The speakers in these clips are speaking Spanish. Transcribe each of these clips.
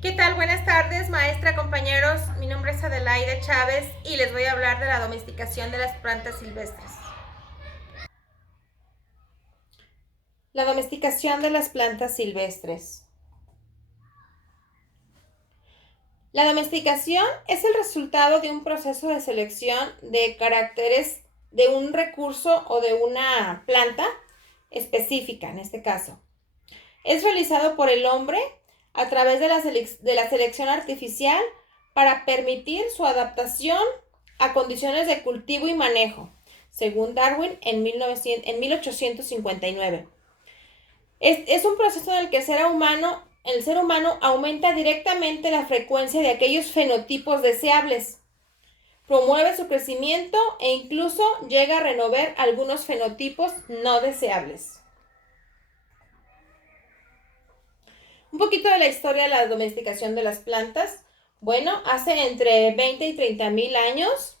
¿Qué tal? Buenas tardes, maestra, compañeros. Mi nombre es Adelaida Chávez y les voy a hablar de la domesticación de las plantas silvestres. La domesticación de las plantas silvestres. La domesticación es el resultado de un proceso de selección de caracteres de un recurso o de una planta específica, en este caso. Es realizado por el hombre a través de la selección artificial para permitir su adaptación a condiciones de cultivo y manejo, según Darwin en 1859. Es un proceso en el que el ser humano aumenta directamente la frecuencia de aquellos fenotipos deseables, promueve su crecimiento e incluso llega a renovar algunos fenotipos no deseables. Un poquito de la historia de la domesticación de las plantas. Bueno, hace entre 20 y 30 mil años,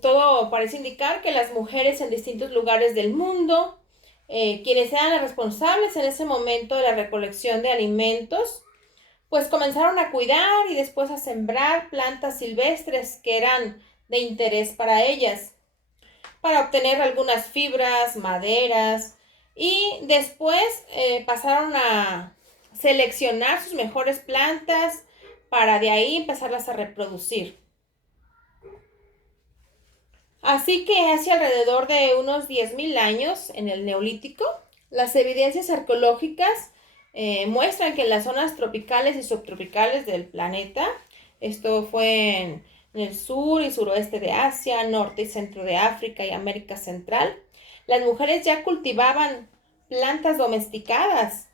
todo parece indicar que las mujeres en distintos lugares del mundo, quienes eran las responsables en ese momento de la recolección de alimentos, pues comenzaron a cuidar y después a sembrar plantas silvestres que eran de interés para ellas, para obtener algunas fibras, maderas, y después pasaron a seleccionar sus mejores plantas para de ahí empezarlas a reproducir. Así que hace alrededor de unos 10.000 años, en el Neolítico, las evidencias arqueológicas muestran que en las zonas tropicales y subtropicales del planeta, esto fue en el sur y suroeste de Asia, norte y centro de África y América Central, las mujeres ya cultivaban plantas domesticadas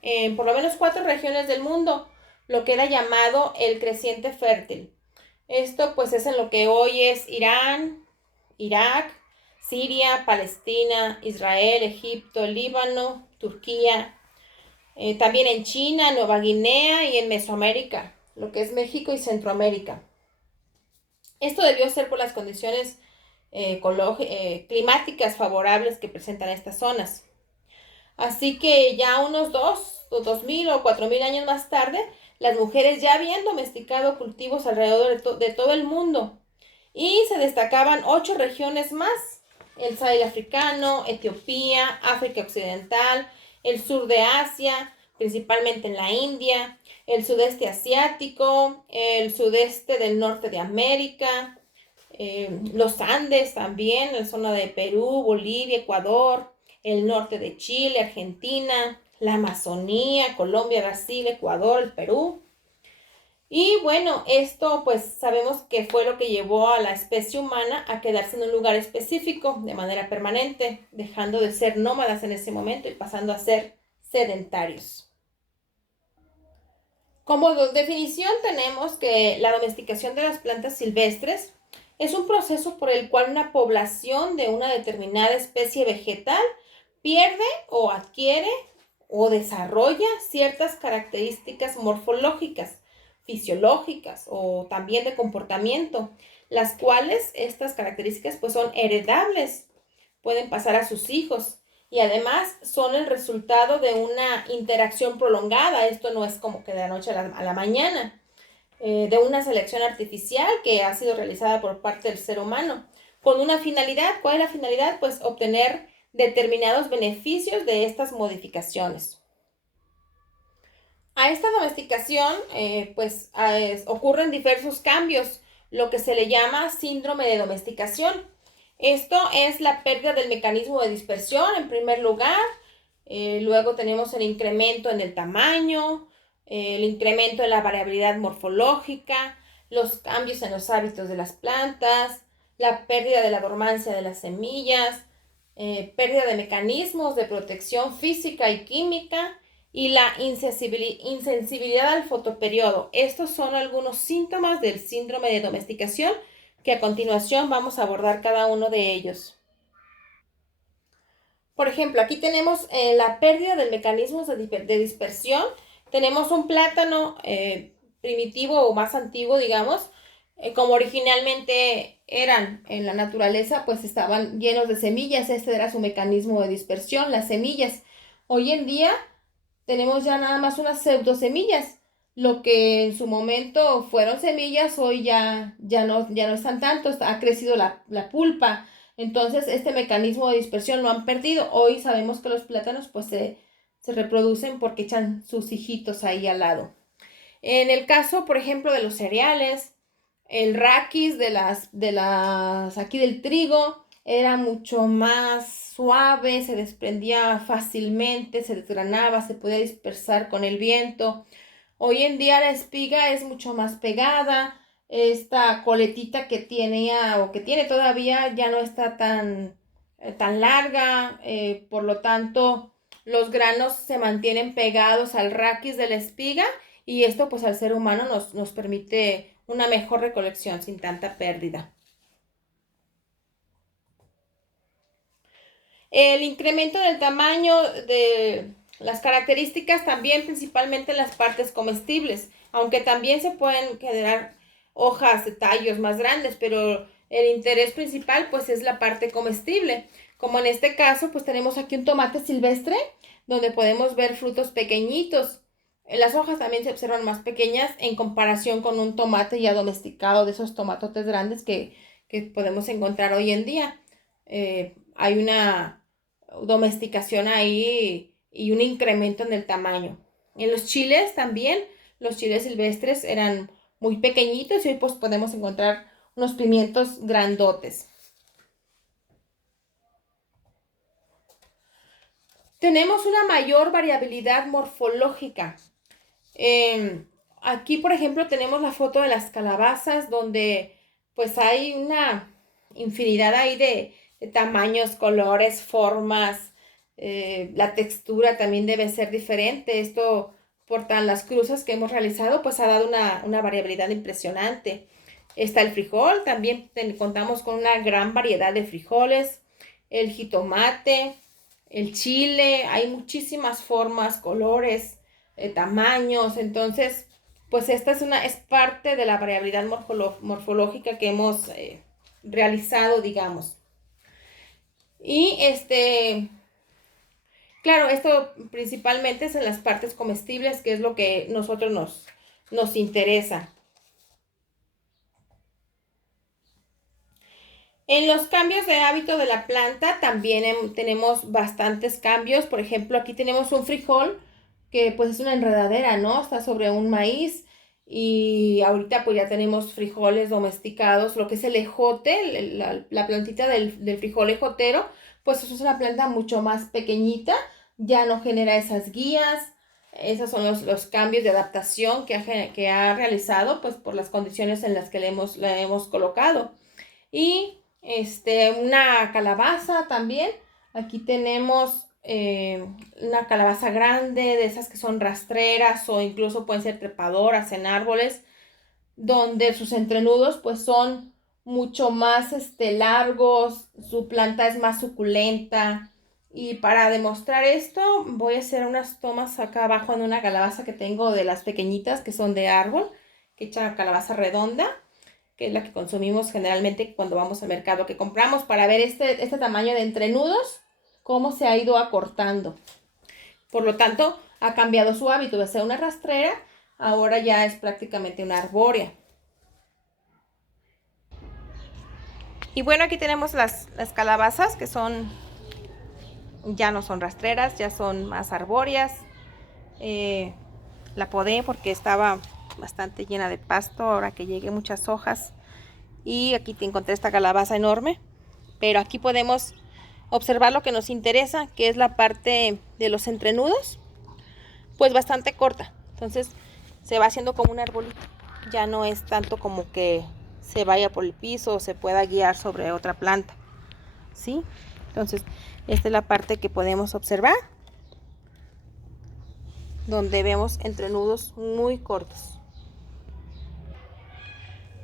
en por lo menos 4 regiones del mundo, lo que era llamado el creciente fértil. Esto pues es en lo que hoy es Irán, Irak, Siria, Palestina, Israel, Egipto, Líbano, Turquía, también en China, Nueva Guinea y en Mesoamérica, lo que es México y Centroamérica. Esto debió ser por las condiciones climáticas favorables que presentan estas zonas. Así que ya unos 2.000 o 4.000 años más tarde, las mujeres ya habían domesticado cultivos alrededor de todo el mundo. Y se destacaban 8 regiones más: el Sahel africano, Etiopía, África Occidental, el sur de Asia, principalmente en la India, el sudeste asiático, el sudeste del norte de América, los Andes también, la zona de Perú, Bolivia, Ecuador, el norte de Chile, Argentina, la Amazonía, Colombia, Brasil, Ecuador, el Perú. Y bueno, esto pues sabemos que fue lo que llevó a la especie humana a quedarse en un lugar específico de manera permanente, dejando de ser nómadas en ese momento y pasando a ser sedentarios. Como definición tenemos que la domesticación de las plantas silvestres es un proceso por el cual una población de una determinada especie vegetal pierde o adquiere o desarrolla ciertas características morfológicas, fisiológicas o también de comportamiento, las cuales estas características pues son heredables, pueden pasar a sus hijos y además son el resultado de una interacción prolongada. Esto no es como que de la noche a la mañana, de una selección artificial que ha sido realizada por parte del ser humano con una finalidad. ¿Cuál es la finalidad? Pues obtener determinados beneficios de estas modificaciones. A esta domesticación ocurren diversos cambios, lo que se le llama síndrome de domesticación. Esto es la pérdida del mecanismo de dispersión en primer lugar, luego tenemos el incremento en el tamaño, el incremento en la variabilidad morfológica, los cambios en los hábitos de las plantas, la pérdida de la dormancia de las semillas, pérdida de mecanismos de protección física y química y la insensibilidad al fotoperiodo. Estos son algunos síntomas del síndrome de domesticación que a continuación vamos a abordar cada uno de ellos. Por ejemplo, aquí tenemos la pérdida del mecanismo de dispersión. Tenemos un plátano primitivo o más antiguo, digamos, como originalmente eran en la naturaleza, pues estaban llenos de semillas. Este era su mecanismo de dispersión, las semillas. Hoy en día tenemos ya nada más unas pseudosemillas, lo que en su momento fueron semillas, hoy ya no están tantos, ha crecido la pulpa. Entonces, este mecanismo de dispersión lo han perdido. Hoy sabemos que los plátanos pues se reproducen porque echan sus hijitos ahí al lado. En el caso, por ejemplo, de los cereales, el raquis aquí del trigo era mucho más suave, se desprendía fácilmente, se desgranaba, se podía dispersar con el viento. Hoy en día la espiga es mucho más pegada, esta coletita que tenía o que tiene todavía ya no está tan larga, por lo tanto los granos se mantienen pegados al raquis de la espiga y esto pues al ser humano nos permite una mejor recolección sin tanta pérdida. El incremento del tamaño de las características también principalmente en las partes comestibles, aunque también se pueden generar hojas de tallos más grandes, pero el interés principal pues es la parte comestible. Como en este caso pues tenemos aquí un tomate silvestre donde podemos ver frutos pequeñitos. Las hojas también se observan más pequeñas en comparación con un tomate ya domesticado, de esos tomatotes grandes que podemos encontrar hoy en día. Hay una domesticación ahí y un incremento en el tamaño. En los chiles también, los chiles silvestres eran muy pequeñitos y hoy pues podemos encontrar unos pimientos grandotes. Tenemos una mayor variabilidad morfológica. Aquí, por ejemplo, tenemos la foto de las calabazas donde pues hay una infinidad ahí de tamaños, colores, formas. La textura también debe ser diferente. Esto por las cruzas que hemos realizado pues ha dado una variabilidad impresionante. Está el frijol, también contamos con una gran variedad de frijoles, el jitomate, el chile, hay muchísimas formas, colores, tamaños. Entonces pues esta es parte de la variabilidad morfológica que hemos realizado, digamos. Y claro, esto principalmente es en las partes comestibles, que es lo que nosotros nos interesa. En los cambios de hábito de la planta también tenemos bastantes cambios. Por ejemplo, aquí tenemos un frijol que pues es una enredadera, ¿no? Está sobre un maíz y ahorita pues ya tenemos frijoles domesticados, lo que es el ejote, la plantita del frijol ejotero, pues es una planta mucho más pequeñita, ya no genera esas guías. Esos son los cambios de adaptación que ha realizado pues por las condiciones en las que la hemos colocado. Y una calabaza también. Aquí tenemos una calabaza grande, de esas que son rastreras o incluso pueden ser trepadoras en árboles, donde sus entrenudos pues son mucho más largos, su planta es más suculenta. Y para demostrar esto voy a hacer unas tomas acá abajo en una calabaza que tengo de las pequeñitas que son de árbol, que echan calabaza redonda, que es la que consumimos generalmente cuando vamos al mercado, que compramos para ver este tamaño de entrenudos, cómo se ha ido acortando. Por lo tanto, ha cambiado su hábito de ser una rastrera, ahora ya es prácticamente una arbórea. Y bueno, aquí tenemos las calabazas que ya no son rastreras, ya son más arbóreas. La podé porque estaba bastante llena de pasto, ahora que llegué muchas hojas. Y aquí te encontré esta calabaza enorme, pero aquí podemos observar lo que nos interesa, que es la parte de los entrenudos, pues bastante corta. Entonces se va haciendo como un arbolito, ya no es tanto como que se vaya por el piso o se pueda guiar sobre otra planta, ¿sí? Entonces esta es la parte que podemos observar, donde vemos entrenudos muy cortos.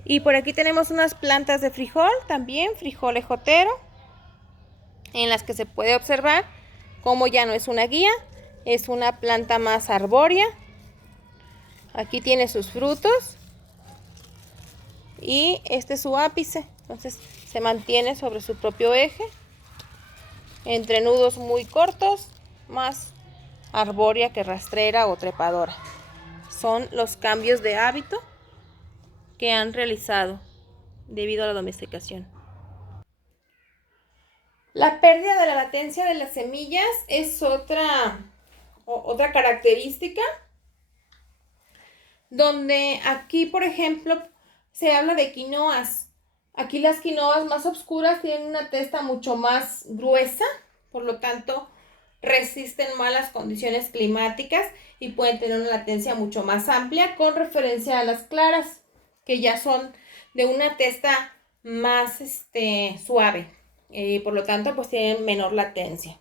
Y por aquí tenemos unas plantas de frijol, también frijol ejotero, en las que se puede observar cómo ya no es una guía, es una planta más arbórea. Aquí tiene sus frutos y este es su ápice, entonces se mantiene sobre su propio eje, entrenudos muy cortos, más arbórea que rastrera o trepadora. son los cambios de hábito que han realizado debido a la domesticación. La pérdida de la latencia de las semillas es otra característica, donde aquí, por ejemplo, se habla de quinoas. Aquí las quinoas más oscuras tienen una testa mucho más gruesa, por lo tanto resisten más las condiciones climáticas y pueden tener una latencia mucho más amplia con referencia a las claras, que ya son de una testa más suave. Por lo tanto, pues tienen menor latencia.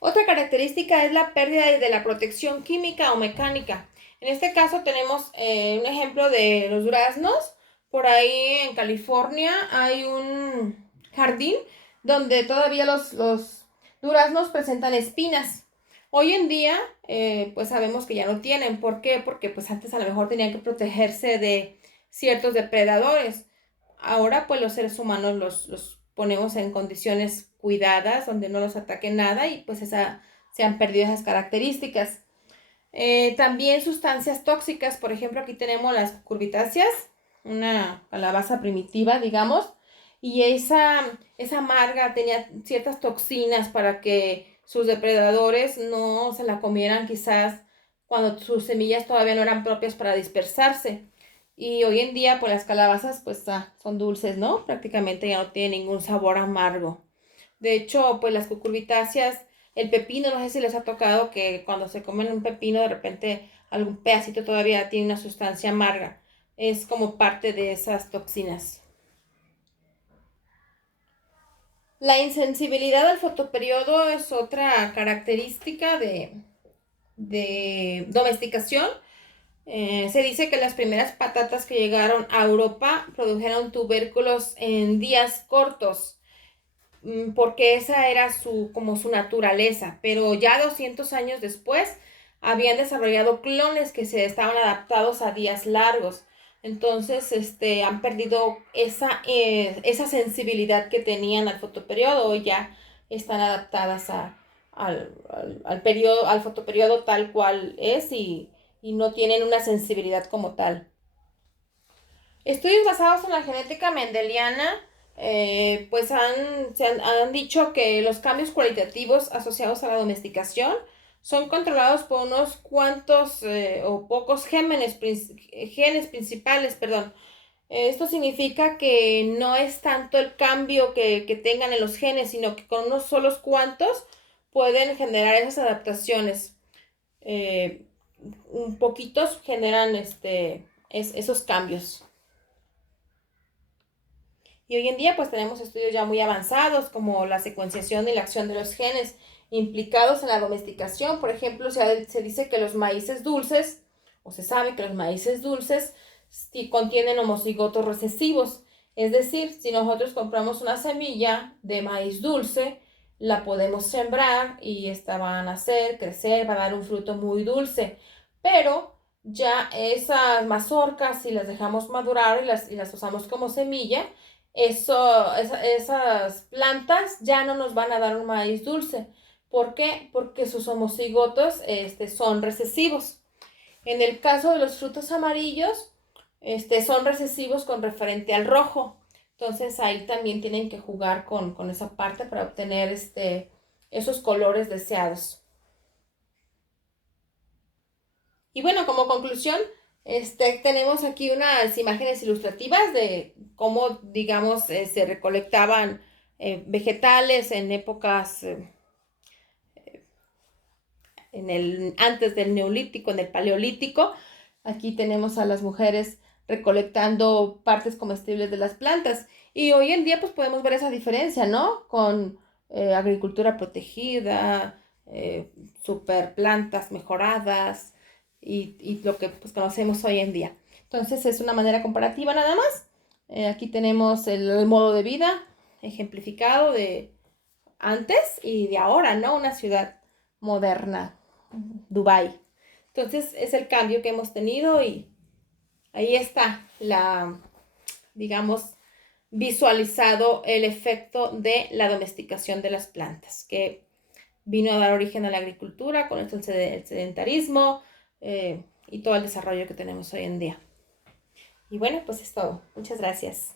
Otra característica es la pérdida de la protección química o mecánica. En este caso tenemos un ejemplo de los duraznos. Por ahí en California hay un jardín donde todavía los duraznos presentan espinas. Hoy en día, pues sabemos que ya no tienen. ¿Por qué? Porque pues antes a lo mejor tenían que protegerse de ciertos depredadores. Ahora pues los seres humanos los ponemos en condiciones cuidadas, donde no los ataque nada y pues se han perdido esas características. También sustancias tóxicas, por ejemplo, aquí tenemos las cucurbitáceas, una calabaza primitiva, digamos, y esa marga tenía ciertas toxinas para que sus depredadores no se la comieran quizás cuando sus semillas todavía no eran propias para dispersarse. Y hoy en día, pues las calabazas pues son dulces, ¿no? Prácticamente ya no tienen ningún sabor amargo. De hecho, pues las cucurbitáceas, el pepino, no sé si les ha tocado que cuando se comen un pepino, de repente algún pedacito todavía tiene una sustancia amarga. Es como parte de esas toxinas. La insensibilidad al fotoperiodo es otra característica de domesticación. Se dice que las primeras patatas que llegaron a Europa produjeron tubérculos en días cortos, porque esa era como su naturaleza, pero ya 200 años después habían desarrollado clones que se estaban adaptados a días largos. Entonces, han perdido esa sensibilidad que tenían al fotoperiodo, y ya están adaptadas al periodo, al fotoperiodo tal cual es, y no tienen una sensibilidad como tal. Estudios basados en la genética mendeliana, pues han dicho que los cambios cualitativos asociados a la domesticación son controlados por unos cuantos o pocos genes principales, perdón. Esto significa que no es tanto el cambio que tengan en los genes, sino que con unos solos cuantos pueden generar esas adaptaciones. Eh, un poquitos generan esos cambios. Y hoy en día pues tenemos estudios ya muy avanzados como la secuenciación y la acción de los genes implicados en la domesticación. Por ejemplo, se dice que los maíces dulces, o se sabe que los maíces dulces contienen homocigotos recesivos. Es decir, si nosotros compramos una semilla de maíz dulce, la podemos sembrar y esta va a nacer, crecer, va a dar un fruto muy dulce. Pero ya esas mazorcas, si las dejamos madurar y las usamos como semilla, esas plantas ya no nos van a dar un maíz dulce. ¿Por qué? Porque sus homocigotos son recesivos. En el caso de los frutos amarillos, son recesivos con referente al rojo. Entonces ahí también tienen que jugar con esa parte para obtener esos colores deseados. Y bueno, como conclusión, tenemos aquí unas imágenes ilustrativas de cómo, digamos, se recolectaban vegetales en épocas, antes del Neolítico, en el Paleolítico. Aquí tenemos a las mujeres recolectando partes comestibles de las plantas. Y hoy en día, pues podemos ver esa diferencia, ¿no? Con agricultura protegida, super plantas mejoradas y lo que pues conocemos hoy en día. Entonces es una manera comparativa nada más. Aquí tenemos el modo de vida ejemplificado de antes y de ahora, ¿no? Una ciudad moderna, Dubái. Entonces es el cambio que hemos tenido y ahí está digamos, visualizado el efecto de la domesticación de las plantas, que vino a dar origen a la agricultura con esto el sedentarismo y todo el desarrollo que tenemos hoy en día. Y bueno, pues es todo. Muchas gracias.